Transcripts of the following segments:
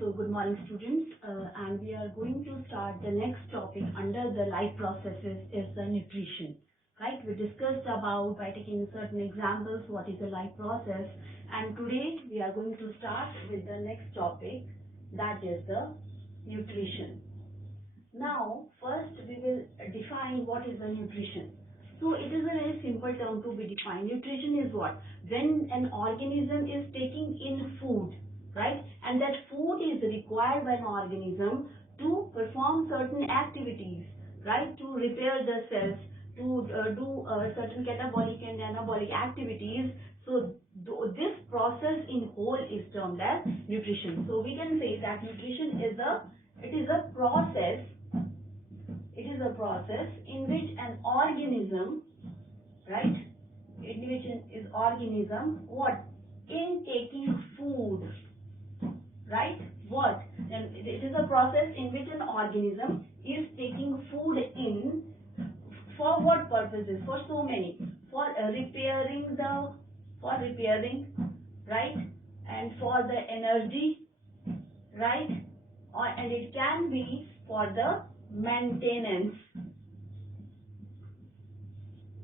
So good morning students, and we are going to start the next topic under the life processes is the nutrition. Right, we discussed about by taking certain examples what is the life process, and today we are going to start with the next topic, that is the nutrition. Now first we will define what is the nutrition. So it is a very simple term to be defined. Nutrition is what? When an organism is taking in food, right? And that food is required by an organism to perform certain activities, right? To repair the cells, to do certain catabolic and anabolic activities. So this process in whole is termed as nutrition. So we can say that nutrition is a process. It is a process in which an organism, right? In which is organism what? In taking food, right? What? And it is a process in which an organism is taking food in for what purposes? For so many. For repairing, right? And for the energy, right? And it can be for the maintenance.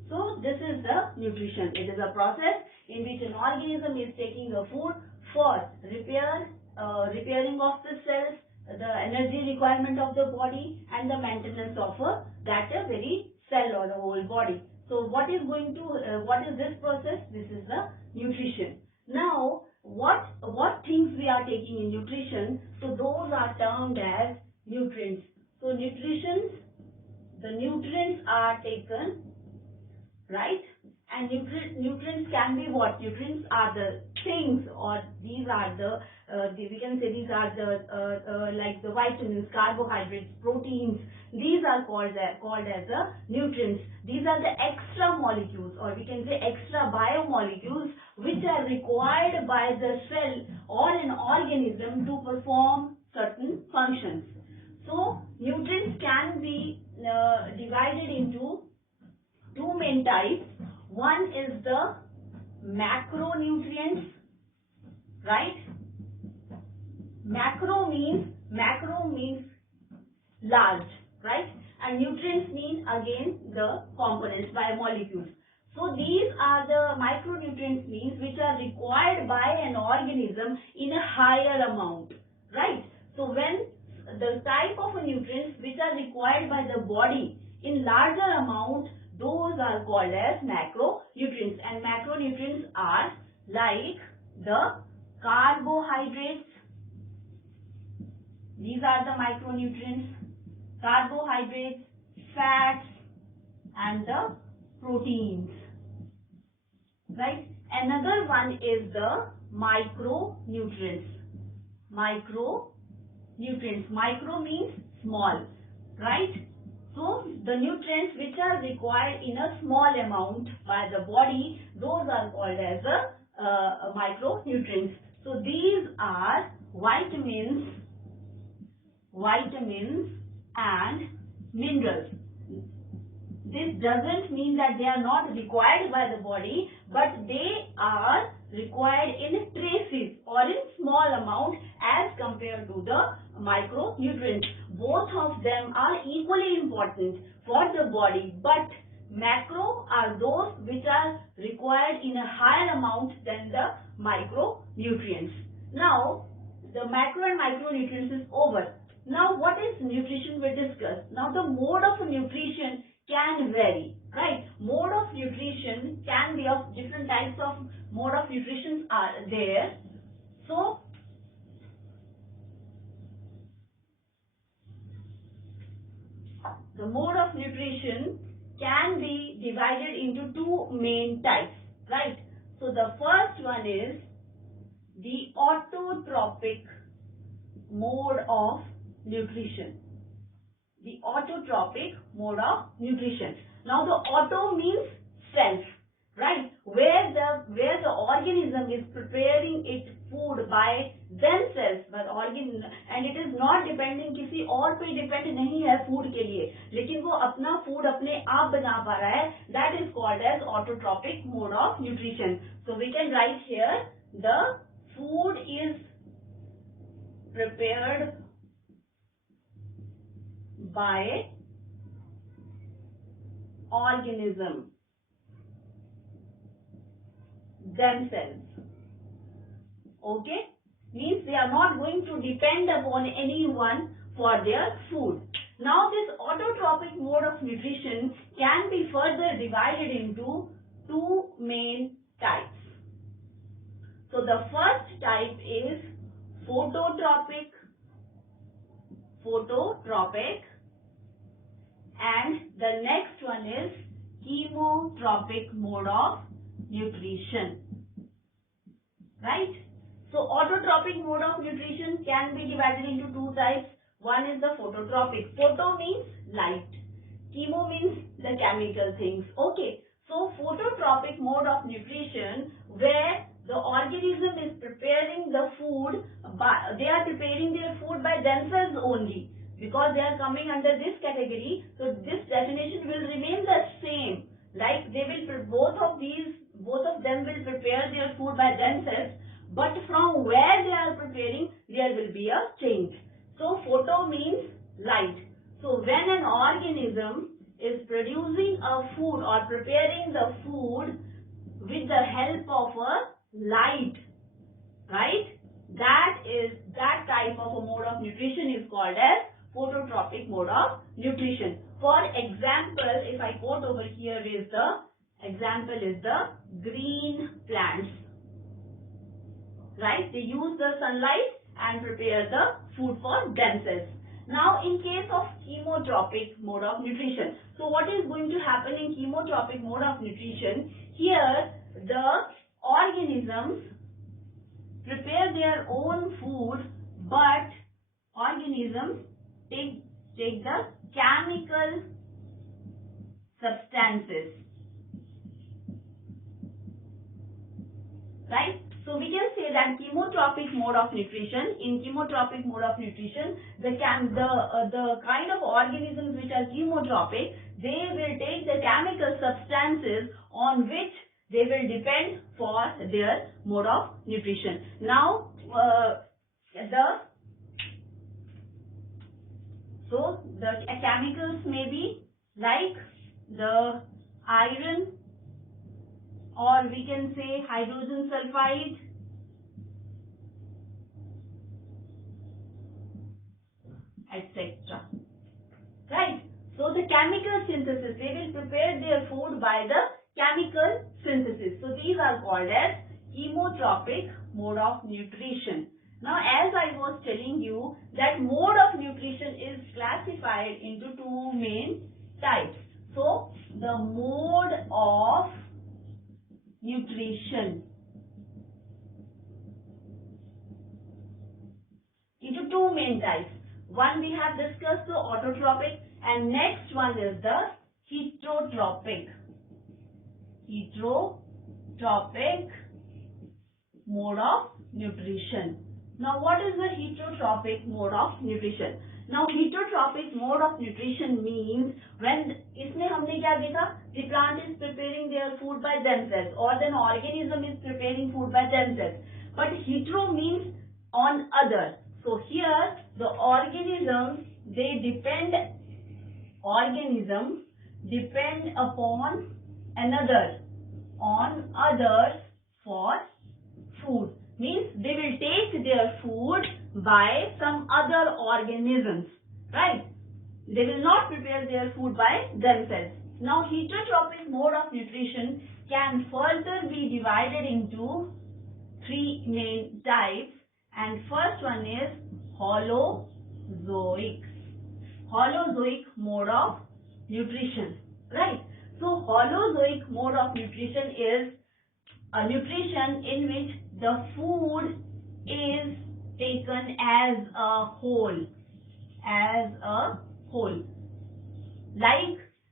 So this is the nutrition. It is a process in which an organism is taking a food for repairing of the cells, the energy requirement of the body, and the maintenance of that very cell or the whole body. So what is this process? This is the nutrition. Now what things we are taking in nutrition? So those are termed as nutrients. So the nutrients are taken, right? And nutrients can be what? Nutrients are the things, or these are we can say these are the like the vitamins, carbohydrates, proteins. These are called as the nutrients. These are the extra molecules, or we can say extra biomolecules, which are required by the cell or an organism to perform certain functions. So nutrients can be divided into two main types. One is the macronutrients, right? Macro means large, right? And nutrients mean again the components, biomolecules. So these are the micronutrients means which are required by an organism in a higher amount, right? So when the type of nutrients which are required by the body in larger amount, those are called as macronutrients. And macronutrients are like the carbohydrates. These are the micronutrients. Carbohydrates, fats, and the proteins, right? Another one is the micronutrients. Micro means small, right? So the nutrients which are required in a small amount by the body, those are called as micronutrients. So these are vitamins and minerals. This doesn't mean that they are not required by the body, but they are required in traces or in small amount as compared to the micronutrients. Both of them are equally important for the body, but macro are those which are required in a higher amount than the micronutrients. Now the macro and micronutrients is over. Now what is nutrition we discussed? Now the mode of nutrition can vary, right? Mode of nutrition can be of different types of mode of nutrition are there. So the mode of nutrition can be divided into two main types, right? So the first one is the autotrophic mode of nutrition. The autotrophic mode of nutrition. Now the auto means self, right? Where the organism is preparing its food by themselves, by the organism, and it is not depending किसी और पे depend नहीं है food के लिए, लेकिन वो अपना food अपने आप बना पा रहा है. That is called as autotrophic mode of nutrition. So we can write here the food is prepared by organism themselves. Okay? Means they are not going to depend upon anyone for their food. Now this autotrophic mode of nutrition can be further divided into two main types. So the first type is phototropic, and the next one is chemotropic mode of nutrition. Right? So autotrophic mode of nutrition can be divided into two types. One is the phototropic. Photo means light. Chemo means the chemical things. Okay. So phototropic mode of nutrition, where the organism is preparing the food, they are preparing their food by themselves only, because they are coming under this category. So this definition will remain the same. Like they will, both of them will prepare their food by themselves, but from where they are preparing, there will be a change. So photo means light. So when an organism is producing a food or preparing the food with the help of a light, right? That type of a mode of nutrition is called as phototropic mode of nutrition. For example, if I quote over here, is the example is the green plants. Right? They use the sunlight and prepare the food for themselves. Now, in case of chemotropic mode of nutrition, so what is going to happen in chemotropic mode of nutrition? Here, the organisms prepare their own food, but organisms take the chemical substances. Right? So we can say that chemotropic mode of nutrition, in chemotropic mode of nutrition, the kind of organisms which are chemotropic, they will take the chemical substances on which they will depend for their mode of nutrition. Now, the chemicals may be like the iron, or we can say hydrogen sulfide, etc. Right? So the chemical synthesis, they will prepare their food by the chemical synthesis. So these are called as chemotropic mode of nutrition. Now, as I was telling you, that mode of nutrition is classified into two main types. So the mode of nutrition into two main types. One we have discussed, the autotrophic, and next one is the heterotropic mode of nutrition. Now, what is the heterotropic mode of nutrition? Now, heterotropic mode of nutrition means when इसमें हमने क्या देखा? The plant is preparing their food by themselves, or then organism is preparing food by themselves. But hetero means on other. So here the organisms depend upon another, on others for food. Means they will take their food by some other organisms, right? They will not prepare their food by themselves. Now, heterotropic mode of nutrition can further be divided into three main types, and first one is holozoic mode of nutrition, right? So holozoic mode of nutrition is a nutrition in which the food is taken as a whole.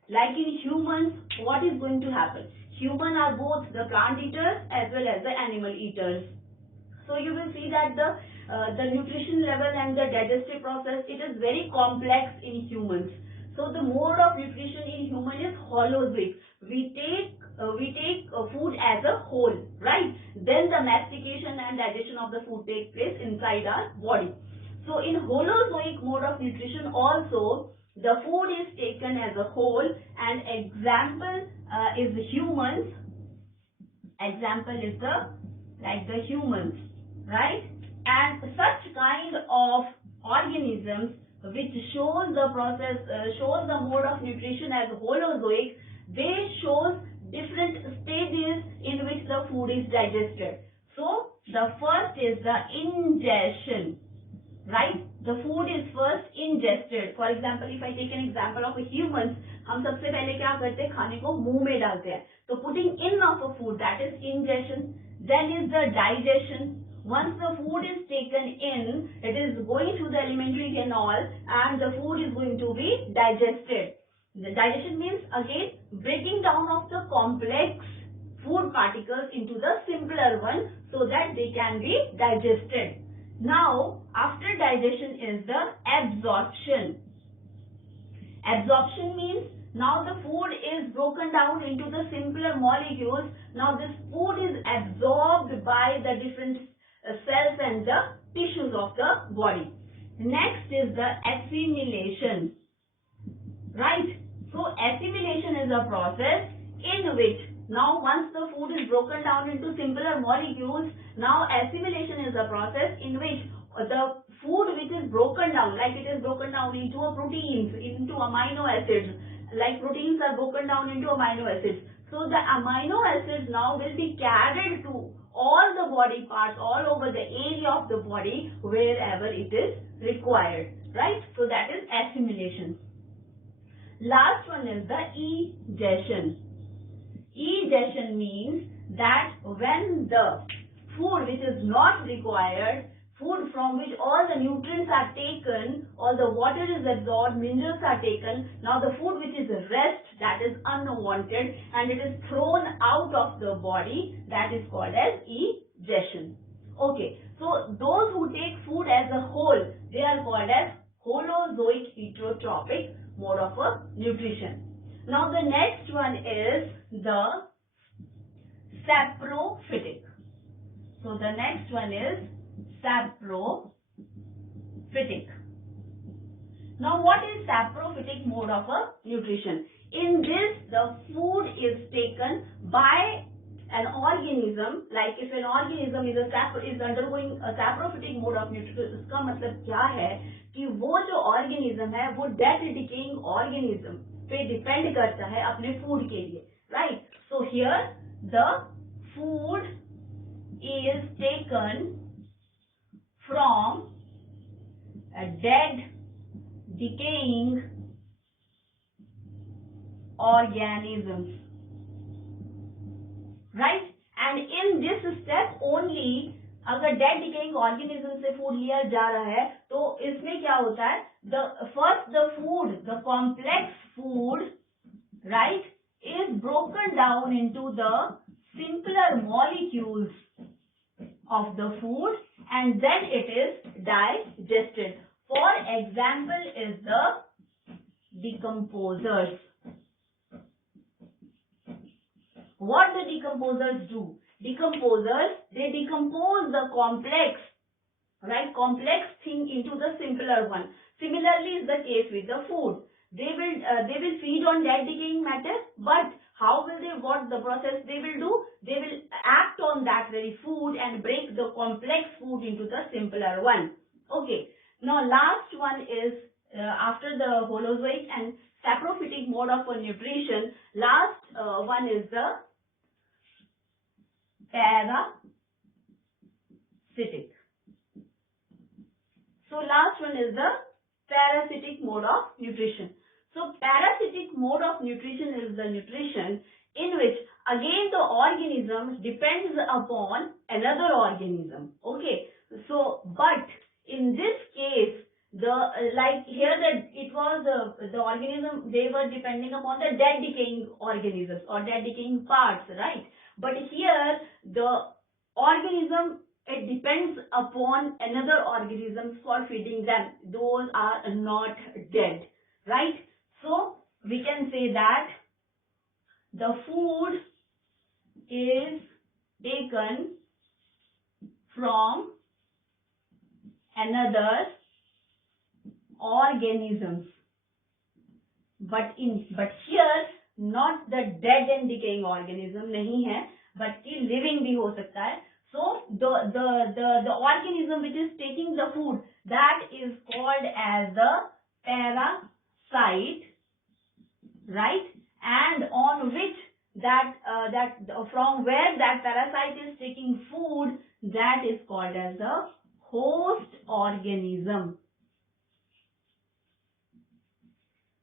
Like in humans, what is going to happen? Humans are both the plant eaters as well as the animal eaters. So you will see that the nutrition level and the digestive process, it is very complex in humans. So the mode of nutrition in human is holozoic. We take food as a whole, right? Then the mastication and digestion of the food takes place inside our body. So in holozoic mode of nutrition also, the food is taken as a whole, and example is humans. Example is the humans, right? And such kind of organisms which shows the process, shows the mode of nutrition as holozoic, they shows different stages in which the food is digested. So the first is the ingestion, right? The food is first ingested. For example, if I take an example of a humans, हम सबसे पहले क्या करते हैं, खाने को मुंह में डालते हैं. So putting in of a food, that is ingestion. Then is the digestion. Once the food is taken in, it is going through the alimentary canal and the food is going to be digested. The digestion means again breaking down of the complex food particles into the simpler one so that they can be digested. Now, after digestion is the absorption. Absorption means now the food is broken down into the simpler molecules. Now this food is absorbed by the different cells and the tissues of the body. Next is the assimilation, right? So assimilation is a process in which now once the food is broken down into simpler molecules, now assimilation is a process in which the food which is broken down, like it is broken down into a proteins, into amino acids, like proteins are broken down into amino acids. So the amino acids now will be carried to all the body parts, all over the area of the body wherever it is required, right? So that is assimilation. Last one is the egestion. Egestion means that when the food which is not required, food from which all the nutrients are taken, all the water is absorbed, minerals are taken, now the food which is rest, that is unwanted, and it is thrown out of the body, that is called as egestion. Okay, so those who take food as a whole, they are called as holozoic heterotrophic mode of nutrition. Now the next one is the saprophytic. So the next one is saprophytic. Now what is saprophytic mode of nutrition? In this, the food is taken by an organism. Like if an organism is undergoing a saprophytic mode of nutrition, इसका मतलब क्या है कि वो जो organism है वो death decaying organism पे depend करता है अपने food के लिए, right? So here the food is taken from a dead decaying organisms, right? And in this step only, अगर डेड डिकेइंग ऑर्गेनिज्म से फूड लिया जा रहा है तो इसमें क्या होता है, the complex food, right, is broken down into the simpler molecules of the food and then it is digested. For example is the decomposers. What the decomposers do? Decomposers, they decompose the complex thing into the simpler one. Similarly is the case with the food. They will feed on dead decaying matter, but how will they, what the process they will do? They will act on that very food and break the complex food into the simpler one. Okay. Now last one is after the holozoic and saprophytic mode of nutrition, last one is the parasitic. So last one is the parasitic mode of nutrition. So parasitic mode of nutrition is the nutrition in which again the organism depends upon another organism. Okay. So but in this case, like here that it was the organism, they were depending upon the dead decaying organisms or dead decaying parts, right? But here the organism, it depends upon another organism for feeding them. Those are not dead, right? So we can say that the food is taken from another organisms. But here not the dead and decaying organism नहीं है, बल्कि living भी हो सकता है. So the organism which is taking the food, that is called as the parasite, right? And on which from where that parasite is taking food, that is called as the host organism,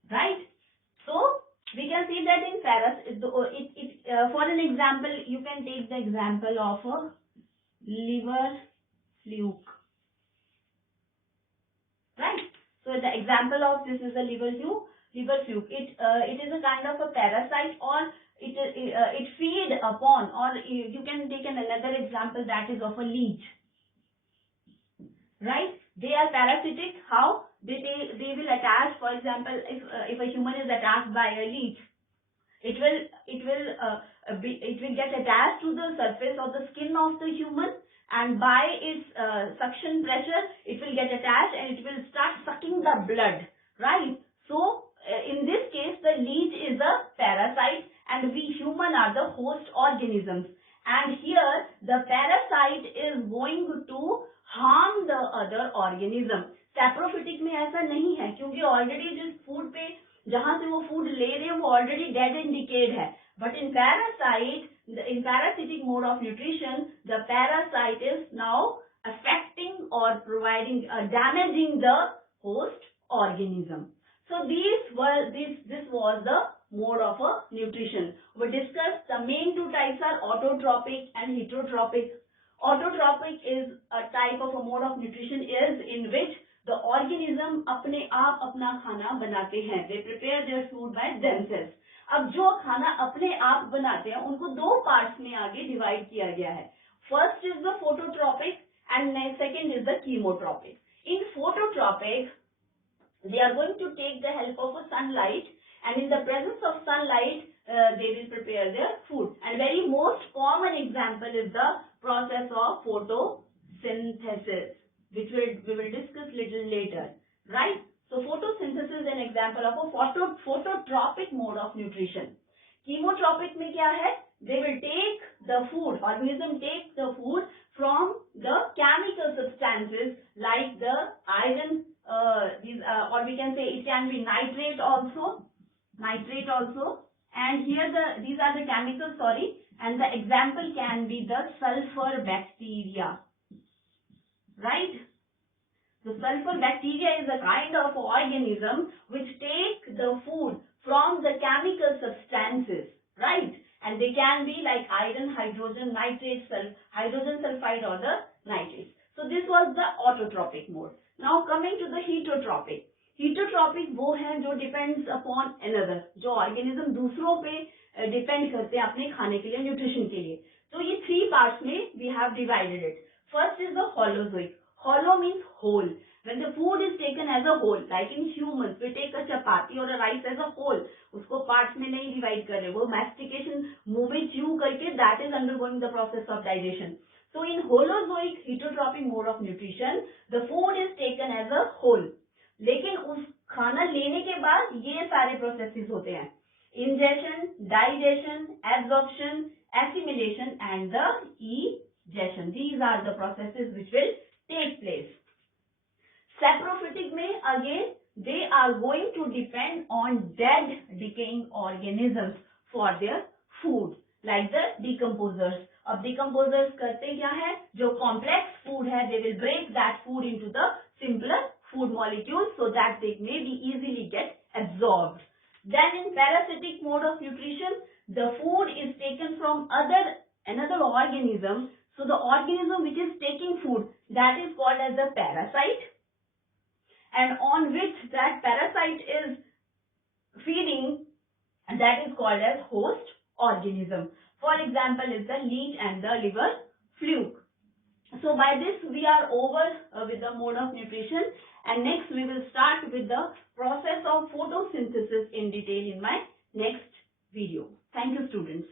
right? So we can see that in for an example, you can take the example of a liver fluke, right? So the example of this is a liver fluke. It is a kind of a parasite, or it feed upon, or you can take another example, that is of a leech, right? They are parasitic. How? They will attach. For example, if a human is attacked by a leech, it will get attached to the surface or the skin of the human, and by its suction pressure, it will get attached and it will start sucking the blood, right? So in this case, the leech is a parasite and we human are the host organisms. And here the parasite is going to harm the other organism. Saprophytic में ऐसा नहीं है, क्योंकि already जिस food पे जहां से वो फूड ले रहे हैं वो ऑलरेडी डेड एंड डिकेड है. But in parasitic mode of nutrition, the parasite is now affecting or providing damaging the host organism. So this was the mode of a nutrition. We discussed the main two types are autotrophic and heterotrophic. Autotrophic is a type of a mode of nutrition is in which the organism अपने आप अपना खाना बनाते हैं. They prepare their food by themselves. अब जो खाना अपने आप बनाते हैं उनको दो पार्ट्स में आगे डिवाइड किया गया है. First is the phototropic and second is the chemotropic. In phototropic they are going to take the help of a sunlight, and in the presence of sunlight they will prepare their food. And very most common example is the process of photosynthesis, which we will discuss little later, right? So photosynthesis is an example of a phototropic mode of nutrition. Chemotropic में क्या है? They will take the food, organism take the food from the chemical substances like the iron, or we can say it can be nitrate also, and here these are the chemicals, and the example can be the sulfur bacteria, right? The sulfur bacteria is a kind of organism which take the food from the chemical substances, right? And they can be like iron, hydrogen, nitrate, hydrogen sulfide or the nitrates. So this was the autotrophic mode. Now coming to the heterotrophic. Heterotrophic वो है जो depends upon another, जो organism दूसरों पे depend करते हैं अपने खाने के लिए, nutrition के लिए. तो ये three parts में we have divided it. First is the holozoic. Hollow means whole. When the food is taken as a whole, like in humans, we take a chapati or a rice as a whole. उसको parts में नहीं divide कर रहे, वो mastication मुंह में chew करके that is undergoing the process of digestion. So in holozoic heterotrophic mode of nutrition, the food is taken as a whole. लेकिन उस खाना लेने के बाद ये सारे processes होते हैं. Ingestion, digestion, absorption, assimilation and the egestion. These are the processes which will take place. Saprophytic में again they are going to depend on dead decaying organisms for their food, like the decomposers. अब decomposers करते क्या है? जो complex food है, they will break that food into the simpler food molecules so that they may be easily get absorbed. Then in parasitic mode of nutrition, the food is taken from another organism. So the organism which is taking food, that is called as the parasite, and on which that parasite is feeding, that is called as host organism. For example is the leech and the liver fluke. So by this we are over with the mode of nutrition, and next we will start with the process of photosynthesis in detail in my next video. Thank you, students.